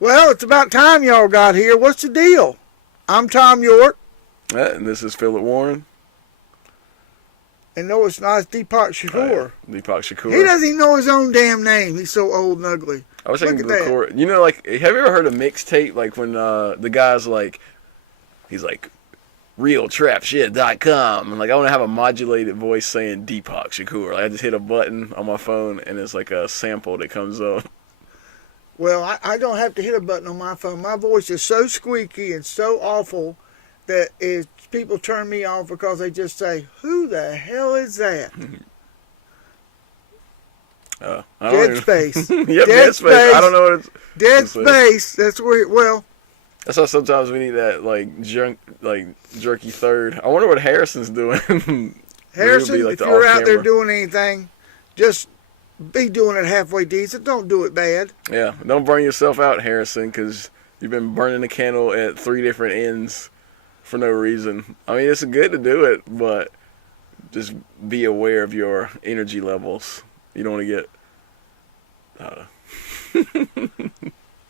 Well, it's about time y'all got here. What's the deal? I'm Tom York. And this is Philip Warren. And no, it's not. It's Deepak Shakur. Oh, yeah. Deepak Shakur. He doesn't even know his own damn name. He's so old and ugly. I wish I could record. You know, like, have you ever heard a mixtape? Like when the guy's like, he's like, realtrapshit.com. And like, I want to have a modulated voice saying Deepak Shakur. Like, I just hit a button on my phone and it's like a sample that comes up. Well, I don't have to hit a button on my phone. My voice is so squeaky and so awful that people turn me off because they just say, "Who the hell is that?" Dead Space. Yep, Dead Space. I don't know what it's... Dead Space. That's where, well... That's why sometimes we need that, like, jerky third. I wonder what Harrison's doing. Harrison, like if you're out there doing anything, just... be doing it halfway decent. Don't do it bad. Yeah, don't burn yourself out, Harrison, because you've been burning the candle at 3 different ends for no reason. I mean, it's good to do it, but just be aware of your energy levels. You don't want to get...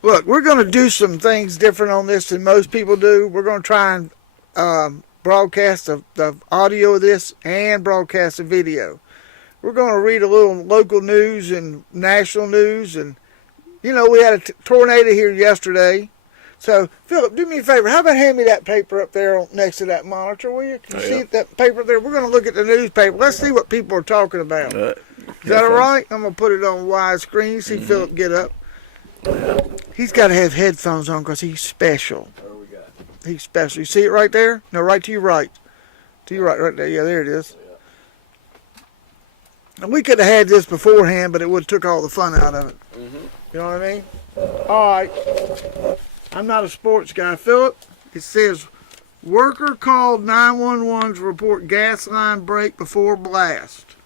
Look, we're going to do some things different on this than most people do. We're going to try and broadcast the audio of this and broadcast the video. We're going to read a little local news and national news. And, you know, we had a tornado here yesterday. So, Philip, do me a favor. How about hand me that paper up there next to that monitor, will you? Can you see that paper there? We're going to look at the newspaper. Let's see what people are talking about. Is that all right? I'm going to put it on widescreen. You see Philip get up. He's got to have headphones on because he's special. He's special. You see it right there? No, right to your right. To your right there. Yeah, there it is. And we could have had this beforehand, but it would have took all the fun out of it. You know what I mean? All right. I'm not a sports guy. Philip, it says, worker called 911 to report gas line break before blast.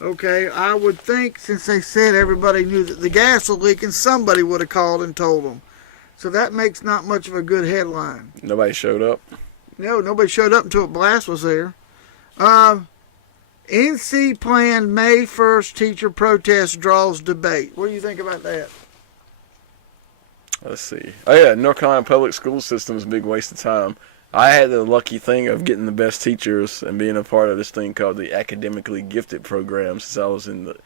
Okay, I would think since they said everybody knew that the gas was leaking, somebody would have called and told them. So that makes not much of a good headline. Nobody showed up? No, nobody showed up until a blast was there. NC planned May 1st teacher protest draws debate. What do you think about that? Let's see. Oh, yeah, North Carolina public school system is a big waste of time. I had the lucky thing of getting the best teachers and being a part of this thing called the Academically Gifted program since I was in the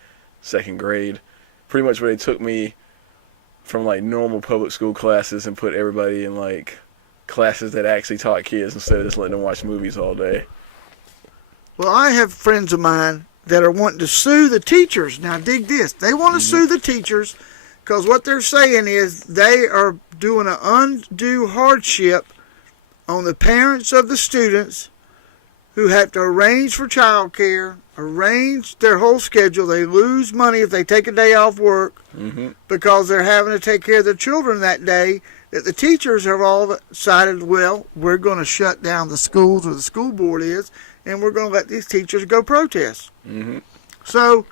2nd grade. Pretty much where they took me from, like, normal public school classes and put everybody in, like, classes that actually taught kids instead of just letting them watch movies all day. Well, I have friends of mine that are wanting to sue the teachers. Now, dig this. They want to sue the teachers because what they're saying is they are doing an undue hardship on the parents of the students who have to arrange for child care, arrange their whole schedule. They lose money if they take a day off work because they're having to take care of their children that day. That the teachers have all decided, well, we're going to shut down the schools, or the school board is, and we're going to let these teachers go protest. So,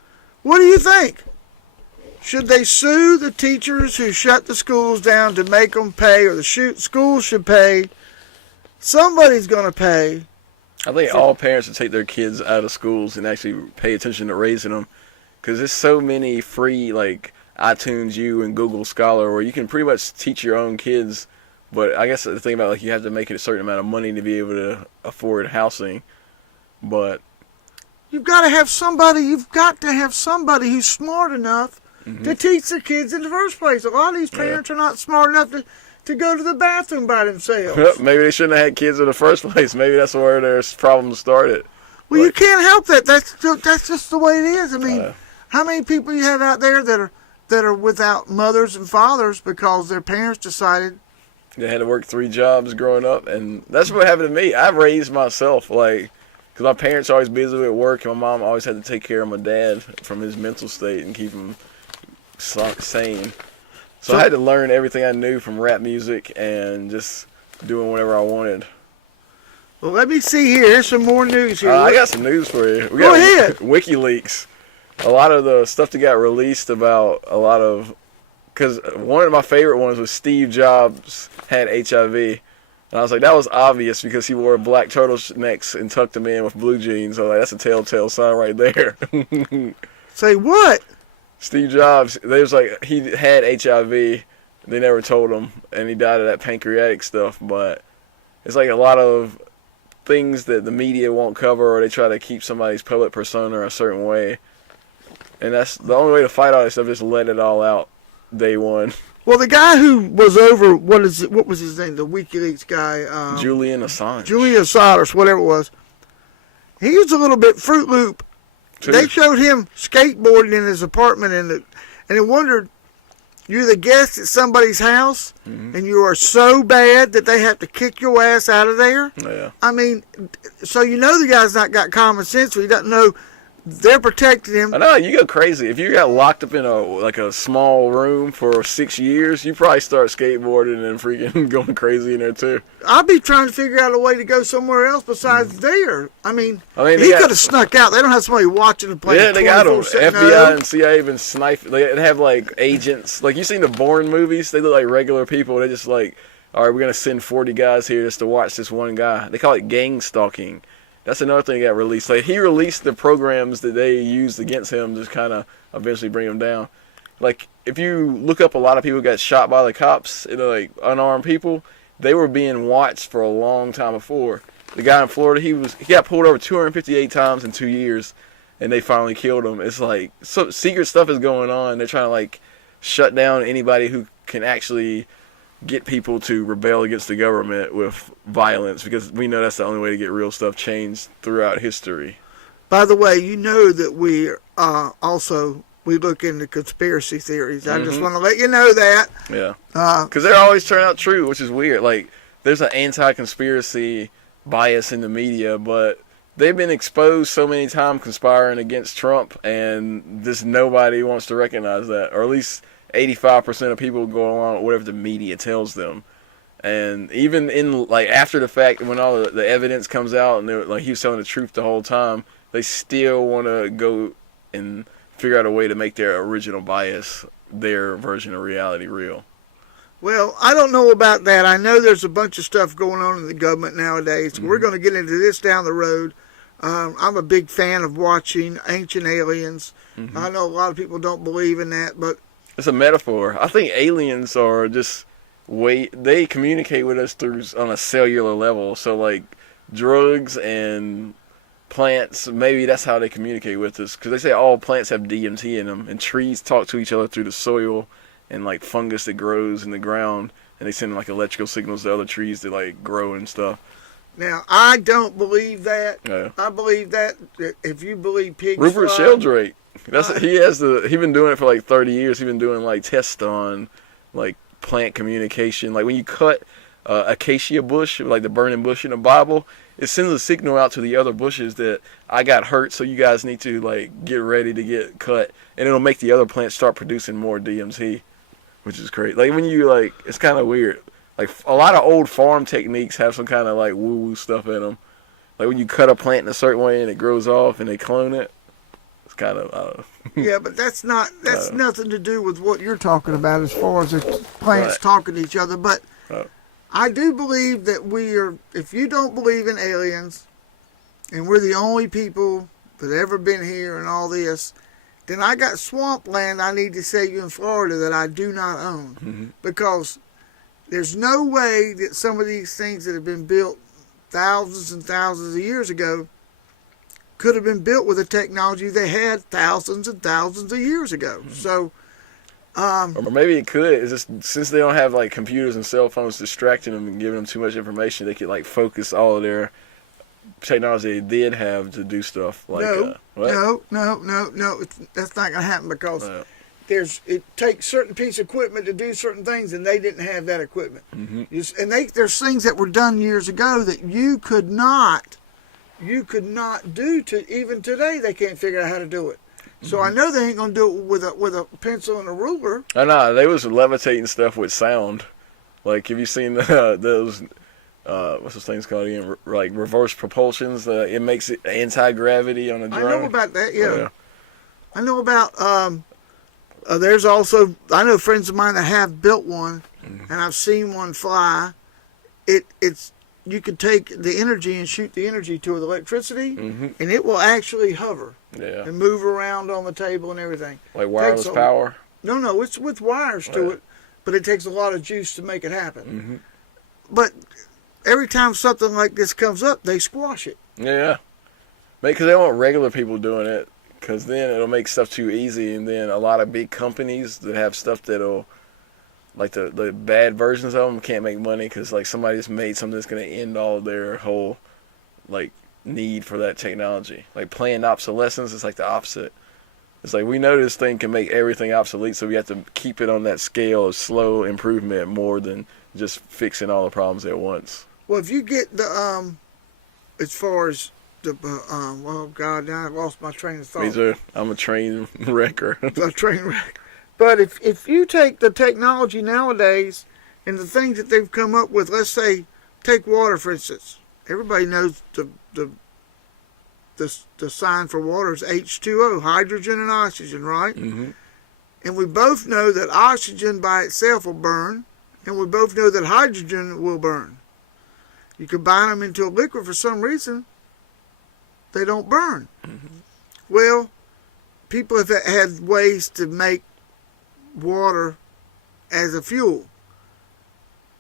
what do you think? Should they sue the teachers who shut the schools down to make them pay, or the schools should pay? Somebody's going to pay. I think all parents should take their kids out of schools and actually pay attention to raising them, because there's so many free, like, iTunes U and Google Scholar where you can pretty much teach your own kids. But I guess the thing about, like, you have to make it a certain amount of money to be able to afford housing. But you've got to have somebody who's smart enough to teach their kids in the first place. A lot of these parents are not smart enough to go to the bathroom by themselves. Well, maybe they shouldn't have had kids in the first place. Maybe that's where their problems started. Well, you can't help that. That's just the way it is. I mean, how many people you have out there that are without mothers and fathers because their parents decided they had to work 3 jobs growing up, and that's what happened to me. I raised myself, like, because my parents are always busy at work, and my mom always had to take care of my dad from his mental state and keep him sane. So I had to learn everything I knew from rap music and just doing whatever I wanted. Well, let me see here. Here's some more news here. I got some news for you. Go ahead. WikiLeaks. A lot of the stuff that got released about a lot of... Because one of my favorite ones was Steve Jobs had HIV. And I was like, that was obvious because he wore black turtlenecks and tucked them in with blue jeans. I was like, that's a telltale sign right there. Say what? Steve Jobs, they was like, he had HIV They never told him, and he died of that pancreatic stuff. But it's like a lot of things that the media won't cover, or they try to keep somebody's public persona a certain way. And that's the only way to fight all this stuff, just let it all out day one. Well, the guy who was over, what was his name? The WikiLeaks guy. Julian Assange. Julian Assange, whatever it was. He was a little bit Fruit Loop. Too. They showed him skateboarding in his apartment, and they wondered, you're the guest at somebody's house, and you are so bad that they have to kick your ass out of there? Yeah. I mean, so you know the guy's not got common sense, so he doesn't know they're protecting him. I know, you go crazy. If you got locked up in a small room for 6 years, you probably start skateboarding and freaking going crazy in there too. I'll be trying to figure out a way to go somewhere else besides there. I mean he could have snuck out. They don't have somebody watching the plane. Yeah, they got him. 24/7. FBI and CIA even snipe. They have like agents. Like you seen the Bourne movies? They look like regular people. They just like, all right, we're gonna send 40 guys here just to watch this one guy. They call it gang stalking. That's another thing that got released. Like he released the programs that they used against him, just kind of eventually bring him down. Like if you look up a lot of people who got shot by the cops, like unarmed people, they were being watched for a long time before. The guy in Florida, he got pulled over 258 times in 2 years, and they finally killed him. It's like some secret stuff is going on. They're trying to like shut down anybody who can actually get people to rebel against the government with violence, because we know that's the only way to get real stuff changed throughout history. By the way, you know that we we look into conspiracy theories. I just want to let you know that. Yeah. Because they always turn out true, which is weird. Like, there's an anti-conspiracy bias in the media, but they've been exposed so many times conspiring against Trump, and just nobody wants to recognize that, or at least 85% of people go along with whatever the media tells them. And even in like after the fact, when all the evidence comes out and like he was telling the truth the whole time, they still want to go and figure out a way to make their original bias, their version of reality, real. Well, I don't know about that. I know there's a bunch of stuff going on in the government nowadays. We're going to get into this down the road. I'm a big fan of watching Ancient Aliens. I know a lot of people don't believe in that, but it's a metaphor. I think aliens are just they communicate with us on a cellular level. So like drugs and plants, maybe that's how they communicate with us. Because they say all plants have DMT in them, and trees talk to each other through the soil and like fungus that grows in the ground, and they send like electrical signals to other trees that like grow and stuff. Now, I don't believe that. Yeah. I believe that if you believe pigs Rupert fly, Sheldrake. He's been doing it for like 30 years. He's been doing like tests on like plant communication. Like when you cut acacia bush, like the burning bush in the Bible, it sends a signal out to the other bushes that I got hurt, so you guys need to like get ready to get cut, and it'll make the other plants start producing more DMT, which is great. Like when you like, it's kind of weird. Like a lot of old farm techniques have some kind of like woo-woo stuff in them. Like when you cut a plant in a certain way and it grows off and they clone it. It's kind of, I don't know. Yeah, but that's nothing to do with what you're talking about as far as the plants talking to each other. But I do believe that if you don't believe in aliens, and we're the only people that ever been here and all this, then I got swampland I need to sell you in Florida that I do not own. Because there's no way that some of these things that have been built thousands and thousands of years ago could have been built with the technology they had thousands and thousands of years ago. So, or maybe it could. It's just since they don't have like computers and cell phones distracting them and giving them too much information, they could like focus all of their technology they did have to do stuff like no, that's not going to happen because it takes certain piece of equipment to do certain things, and they didn't have that equipment. There's things that were done years ago that you could not do to even today. They can't figure out how to do it. So I know they ain't gonna do it with a pencil and a ruler. No, they was levitating stuff with sound. Like, have you seen those? What's those things called again? Like reverse propulsions. It makes it anti-gravity on a drone. I know about that. Yeah. I know about. There's also, I know friends of mine that have built one, and I've seen one fly. It's you could take the energy and shoot the energy to electricity, and it will actually hover and move around on the table and everything. Like wireless power? No, it's with wires to it. but it takes a lot of juice to make it happen. Mm-hmm. But every time something like this comes up, they squash it. Yeah. Because they want regular people doing it, because then it'll make stuff too easy, and then a lot of big companies that have stuff that'll, like the bad versions of them can't make money because like somebody just made something that's going to end all their whole like need for that technology. Like planned obsolescence is like the opposite. It's like we know this thing can make everything obsolete, so we have to keep it on that scale of slow improvement more than just fixing all the problems at once. Well, if you get the as far as the oh God, now I've lost my train of thought. Me too. I'm a train wrecker. A train wreck. But if you take the technology nowadays and the things that they've come up with, let's say, take water for instance. Everybody knows the sign for water is H2O, hydrogen and oxygen, right? Mm-hmm. And we both know that oxygen by itself will burn, and we both know that hydrogen will burn. You combine them into a liquid for some reason, they don't burn. Mm-hmm. Well, people have had ways to make water as a fuel.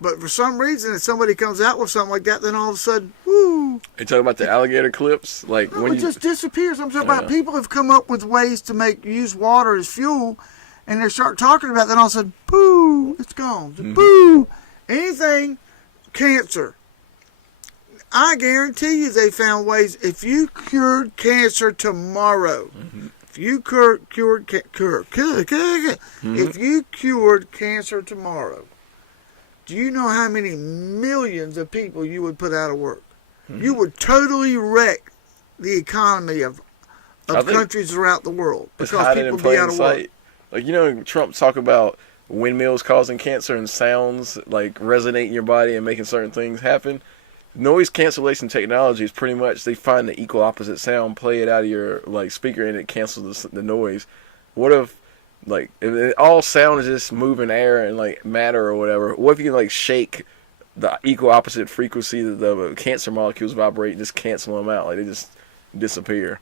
But for some reason, if somebody comes out with something like that, then all of a sudden, whoo! You talking about the alligator clips? Like No, when it just disappears. I'm talking about people have come up with ways to use water as fuel, and they start talking about it, then all of a sudden, pooh, it's gone. Mm-hmm. Pooh! Anything, cancer. I guarantee you they found ways, if you cured cancer tomorrow, mm-hmm. if you if you cured cancer tomorrow, do you know how many millions of people you would put out of work? Mm-hmm. You would totally wreck the economy of countries throughout the world because people would be out of work. Like, you know, Trump talk about windmills causing cancer and sounds like resonate in your body and making certain things happen. Noise cancellation technology is pretty much they find the equal opposite sound, play it out of your like speaker, and it cancels the noise. What if like if all sound is just moving air and like matter or whatever? What if you can like shake the equal opposite frequency that the cancer molecules vibrate and just cancel them out, like they just disappear?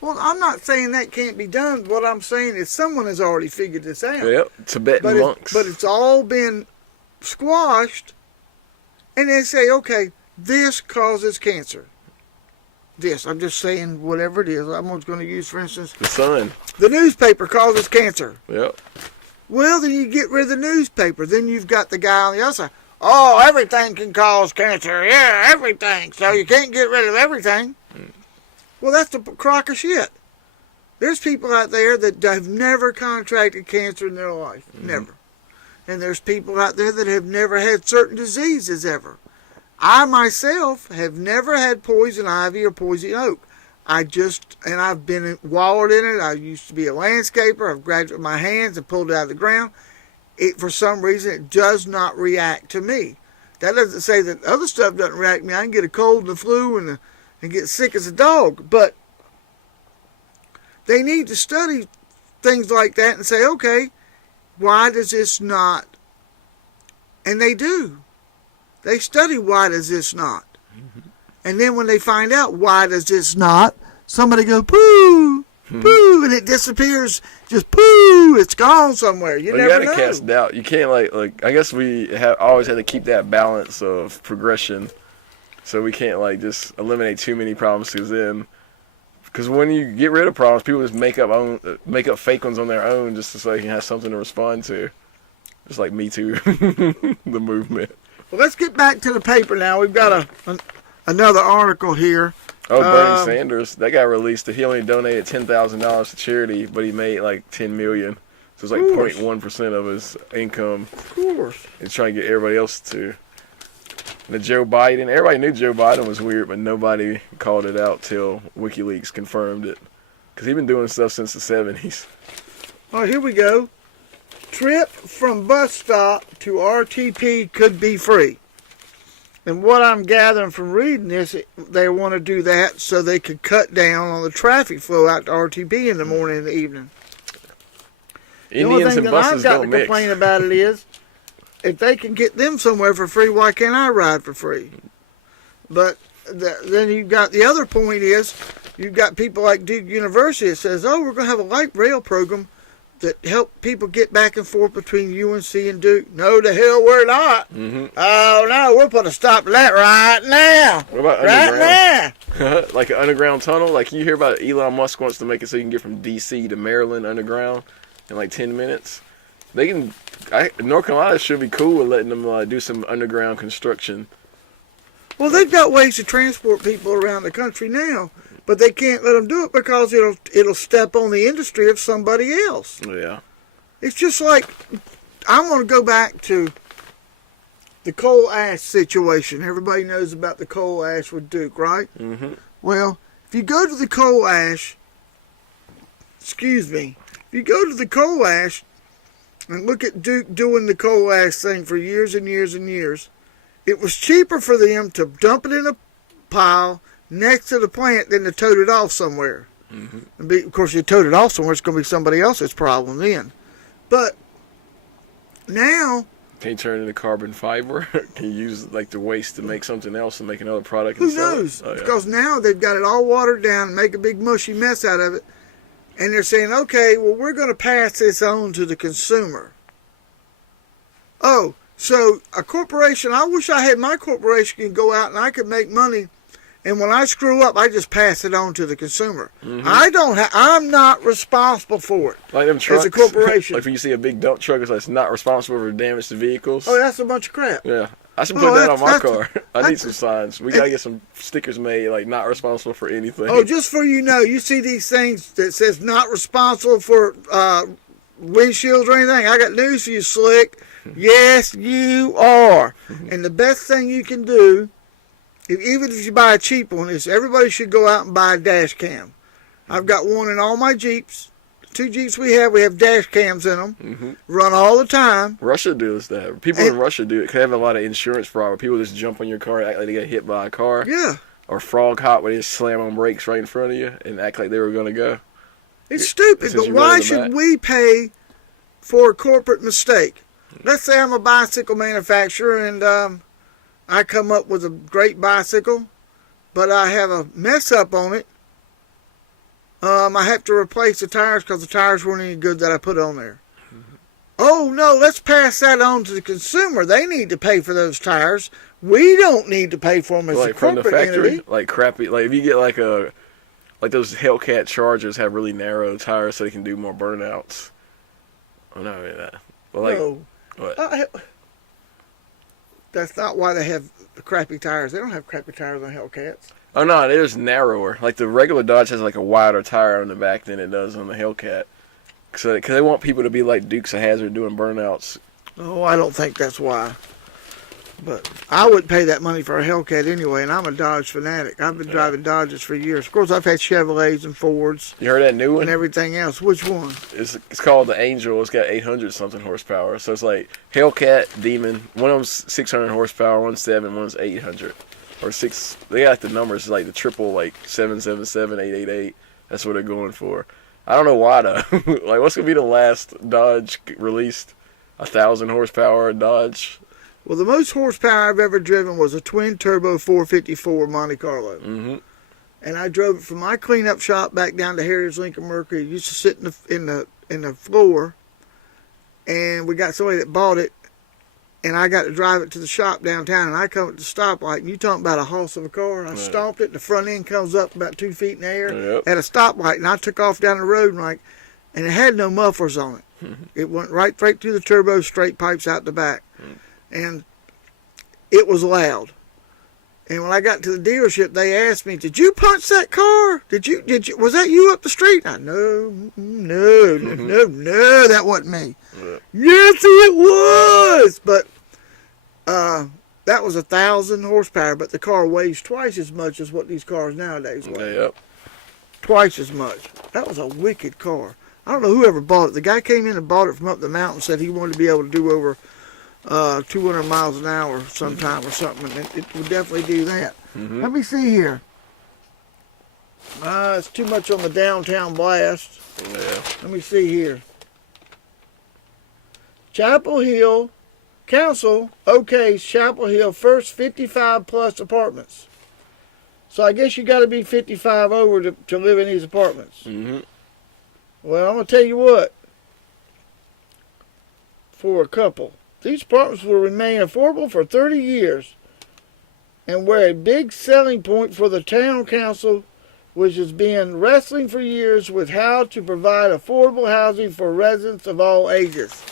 Well, I'm not saying that can't be done. What I'm saying is someone has already figured this out. Yep, Tibetan monks. But it's all been squashed, and they say, okay, this causes cancer. This, I'm just saying whatever it is. I'm just going to use, for instance, the sun. The newspaper causes cancer. Yep. Well, then you get rid of the newspaper. Then you've got the guy on the other side. Oh, everything can cause cancer. Yeah, everything. So you can't get rid of everything. Well, that's the crock of shit. There's people out there that have never contracted cancer in their life. Mm-hmm. Never. And there's people out there that have never had certain diseases ever. I myself have never had poison ivy or poison oak. I've been wallowed in it. I used to be a landscaper. I've grabbed it with my hands and pulled it out of the ground. For some reason, it does not react to me. That doesn't say that other stuff doesn't react to me. I can get a cold and the flu and get sick as a dog. But they need to study things like that and say, okay, why does this not? And they do. They study why does this not. Mm-hmm. And then when they find out why does this not, somebody go, poo, poo, and it disappears. Just poo, it's gone somewhere. You never know. You gotta cast doubt. You can't like I guess we have always had to keep that balance of progression. So we can't like just eliminate too many problems because when you get rid of problems, people just make up fake ones on their own just so they can have something to respond to. Just like Me Too, the movement. Well, let's get back to the paper now. We've got another article here. Oh, Bernie Sanders, that guy released that he only donated $10,000 to charity, but he made like $10 million. So it's like 0.1% of his income. Of course. He's trying to get everybody else to. The Joe Biden, everybody knew Joe Biden was weird, but nobody called it out till WikiLeaks confirmed it. Because he's been doing stuff since the 70s. All right, here we go. Trip from bus stop to RTP could be free. And what I'm gathering from reading this, they want to do that so they could cut down on the traffic flow out to RTP in the morning and the evening. Indians and buses don't mix. The only thing that I've got to complain about it is, if they can get them somewhere for free, why can't I ride for free? But then you've got the other point is, you've got people like Duke University that says, oh, we're going to have a light rail program. that help people get back and forth between UNC and Duke? No, the hell we're not. Mm-hmm. Oh no, we're putting a stop to that right now. What about right underground? Like an underground tunnel? Like you hear about Elon Musk wants to make it so you can get from DC to Maryland underground in like 10 minutes. They can. North Carolina should be cool with letting them do some underground construction. Well, they've got ways to transport people around the country now, but they can't let them do it because it'll step on the industry of somebody else. Yeah. It's just like, I'm going to go back to the coal ash situation. Everybody knows about the coal ash with Duke, right? Mm-hmm. Well, if you go to the coal ash, if you go to the coal ash and look at Duke doing the coal ash thing for years and years and years, it was cheaper for them to dump it in a pile next to the plant than to tote it off somewhere. Mm-hmm. Of course, you tote it off somewhere, it's going to be somebody else's problem then. But now, can you turn it into carbon fiber? Can you use like the waste to make something else and make another product? who knows? Oh, yeah. Because now they've got it all watered down and make a big mushy mess out of it. And they're saying, okay, well, we're going to pass this on to the consumer. Oh, so a corporation, I wish I had my corporation can go out and I could make money, and when I screw up, I just pass it on to the consumer. Mm-hmm. I'm not responsible for it. Like them trucks. As a corporation. Like when you see a big dump truck, it's like it's not responsible for damage to vehicles. Oh, that's a bunch of crap. Yeah. I should put that on my car. I need some that's- signs. We gotta get some stickers made, like not responsible for anything. Oh, just for you see these things that says not responsible for windshields or anything. I got news for you, Slick. Yes, you are. And the best thing you can do, even if you buy a cheap one, is everybody should go out and buy a dash cam. I've got one in all my Jeeps. 2 Jeeps we have dash cams in them. Mm-hmm. Run all the time. Russia does that. People in Russia do it. They have a lot of insurance fraud where people just jump on your car and act like they got hit by a car. Yeah. Or frog hop where they just slam on brakes right in front of you and act like they were going to go. It's stupid, but why should we pay for a corporate mistake? Let's say I'm a bicycle manufacturer and I come up with a great bicycle, but I have a mess up on it. I have to replace the tires because the tires weren't any good that I put on there. Mm-hmm. Oh, no, let's pass that on to the consumer. They need to pay for those tires. We don't need to pay for them as a corporate from the factory, entity. like crappy. Like if you get like those Hellcat Chargers have really narrow tires so they can do more burnouts. Oh no, that. Well, like No. what? That's not why they have the crappy tires. They don't have crappy tires on Hellcats. Oh no, they're just narrower. Like the regular Dodge has like a wider tire on the back than it does on the Hellcat. So, because they want people to be like Dukes of Hazzard doing burnouts. Oh, I don't think that's why. But I wouldn't pay that money for a Hellcat anyway, and I'm a Dodge fanatic. I've been driving Dodges for years. Of course, I've had Chevrolets and Fords. You heard that new one? And everything else. Which one? It's called the Angel. It's got 800 something horsepower. So it's like Hellcat, Demon. One of them's 600 horsepower, one's 7, one's 800. Or 6. They got the numbers like the triple, like 777, 888. That's what they're going for. I don't know why though. Like, what's gonna be the last Dodge released? 1,000 horsepower Dodge. Well, the most horsepower I've ever driven was a twin-turbo 454 Monte Carlo. Mm-hmm. And I drove it from my cleanup shop back down to Heritage Lincoln Mercury. It used to sit in the floor, and we got somebody that bought it, and I got to drive it to the shop downtown, and I come at the stoplight, and you talking about a hoss of a car. I stomped it, the front end comes up about 2 feet in the air at a stoplight, and I took off down the road, and it had no mufflers on it. It went right through the turbo, straight pipes out the back. And it was loud. And when I got to the dealership, they asked me, "Did you punch that car? Did you? Was that you up the street?" No, that wasn't me. Yeah. Yes, it was. But that was 1,000 horsepower. But the car weighs twice as much as what these cars nowadays weigh. Yep. Twice as much. That was a wicked car. I don't know who ever bought it. The guy came in and bought it from up the mountain. Said he wanted to be able to do over 200 miles an hour sometime or something, and it would definitely do that. Mm-hmm. Let me see here. It's too much on the downtown blast. Yeah. Let me see here. Chapel Hill Council okays Chapel Hill first 55 plus apartments. So I guess you got to be 55 over to live in these apartments. Mm-hmm. Well, I'm going to tell you what. for a couple. These apartments will remain affordable for 30 years and were a big selling point for the town council, which has been wrestling for years with how to provide affordable housing for residents of all ages.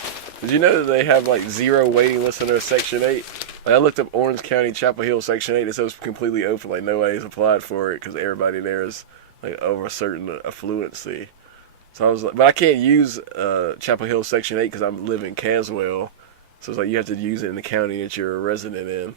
Did you know that they have like 0 waiting lists under Section 8? Like, I looked up Orange County, Chapel Hill, Section 8. It says completely open. Like, nobody's applied for it because everybody there is like over a certain affluency. So I was like, but I can't use Chapel Hill Section 8 because I live in Caswell. So it's like you have to use it in the county that you're a resident in.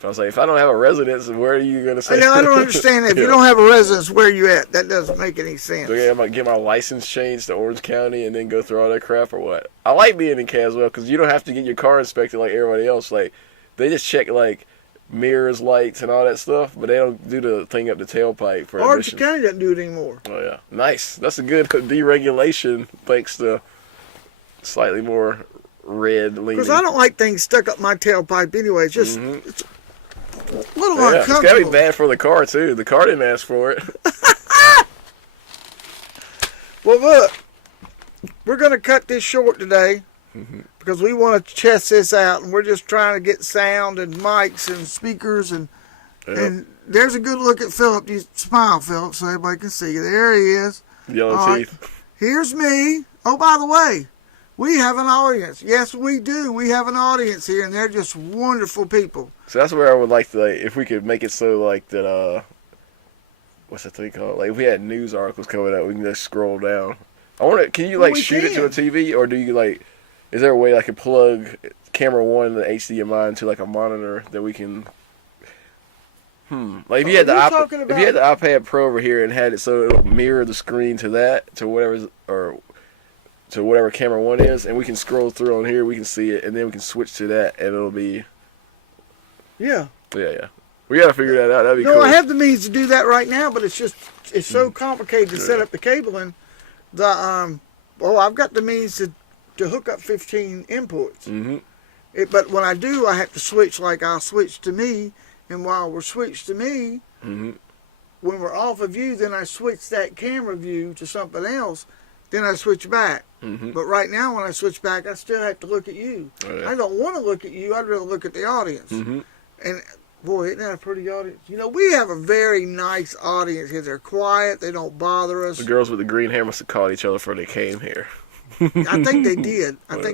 So I was like, if I don't have a residence, where are you going to say? I don't understand that. If you don't have a residence, where are you at? That doesn't make any sense. So yeah, I'm going to get my license changed to Orange County and then go through all that crap or what? I like being in Caswell because you don't have to get your car inspected like everybody else. Like, they just check like mirrors, lights, and all that stuff, but they don't do the thing up the tailpipe for Orange emissions. County doesn't do it anymore. Oh yeah, nice. That's a good deregulation thanks to slightly more red leaning. Because I don't like things stuck up my tailpipe anyway. It's just it's a little uncomfortable. It's gotta be bad for the car too. The car didn't ask for it. Well, look, we're going to cut this short today because we want to test this out, and we're just trying to get sound and mics and speakers and there's a good look at Philip. You smile, Philip, so everybody can see you. There he is. Yellow All teeth. right. Here's me. Oh, by the way, we have an audience. Yes, we do. We have an audience here, and they're just wonderful people. So that's where I would like to, like, if we could make it so like that. What's that thing called? Like if we had news articles coming out, we can just scroll down. I want to. Can you like shoot it to a TV, or do you like? Is there a way I could plug camera 1 and the HDMI into like a monitor that we can? Like if you had the if you had the iPad Pro over here and had it so it would mirror the screen to that to whatever or to whatever camera 1 is, and we can scroll through on here, we can see it, and then we can switch to that, and it'll be. Yeah. Yeah. We gotta figure that out. That'd be cool. No, I have the means to do that right now, but it's so complicated to set up the cabling. I've got the means to hook up 15 inputs. But when I do, I have to switch. Like I'll switch to me, and while we're switched to me, when we're off of you, then I switch that camera view to something else. Then I switch back. But right now, when I switch back, I still have to look at you. Oh, yeah. I don't want to look at you. I'd rather look at the audience. And boy, isn't that a pretty audience? You know, we have a very nice audience here. They're quiet. They don't bother us. The girls with the green hair must have called each other before they came here. I think they did. And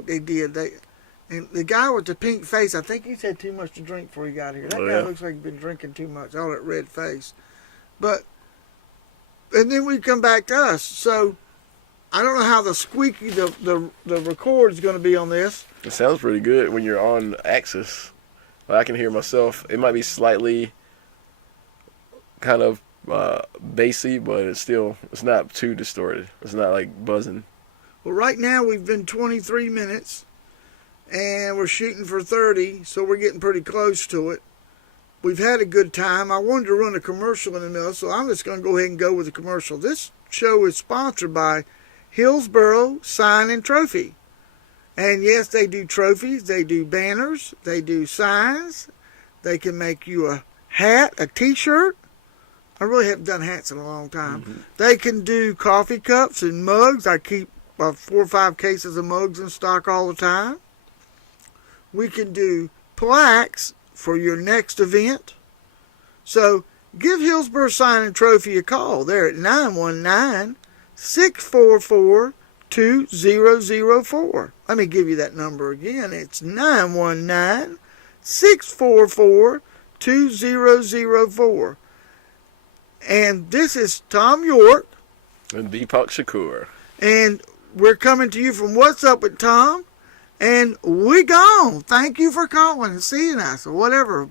the guy with the pink face, I think he's had too much to drink before he got here. That guy looks like he's been drinking too much. All that red face. And then we come back to us. So I don't know how the squeaky, the record is going to be on this. It sounds pretty good when you're on axis. I can hear myself. It might be slightly kind of bassy, but it's not too distorted. It's not like buzzing. Well, right now we've been 23 minutes, and we're shooting for 30, so we're getting pretty close to it. We've had a good time. I wanted to run a commercial in the middle, so I'm just going to go ahead and go with the commercial. This show is sponsored by Hillsboro Sign and Trophy. And yes, they do trophies, they do banners, they do signs. They can make you a hat, a t-shirt. I really haven't done hats in a long time. They can do coffee cups and mugs. I keep 4 or 5 cases of mugs in stock all the time. We can do plaques for your next event. So give Hillsboro Sign and Trophy a call. They're at 919-644-2004. Let me give you that number again. It's 919-644-2004. And this is Tom York. And Deepak Shakur. And we're coming to you from What's Up with Tom. And we gone. Thank you for calling and seeing us or whatever.